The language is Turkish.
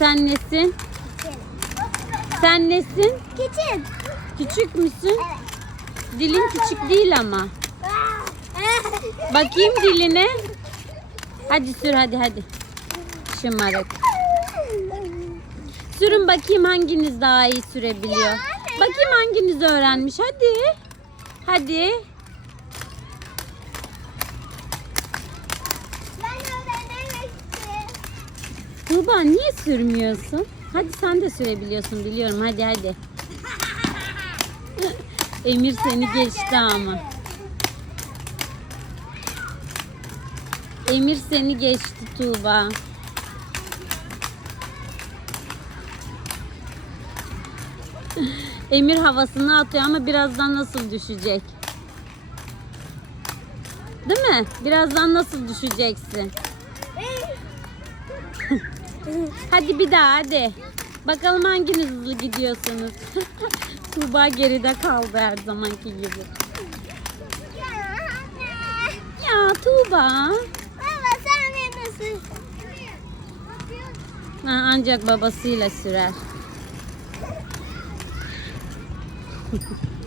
Sen nesin? Sen nesin? Küçük. Küçük müsün? Dilin küçük değil ama. Bakayım diline. Hadi sür hadi hadi. Şımarık. Sürün bakayım hanginiz daha iyi sürebiliyor. Bakayım hanginiz öğrenmiş. Hadi. Hadi. Tuğba niye sürmüyorsun? Hadi sen de sürebiliyorsun biliyorum. Hadi hadi. Emir seni geçti ama. Emir seni geçti Tuğba. Emir havasını atıyor ama birazdan nasıl düşecek? Değil mi? Birazdan nasıl düşeceksin? Hadi bir daha hadi. Bakalım hanginiz hızlı gidiyorsunuz. Tuğba geride kaldı her zamanki gibi. Ya Tuğba. Baba sen beni nasıl? Ha, ancak babasıyla sürer.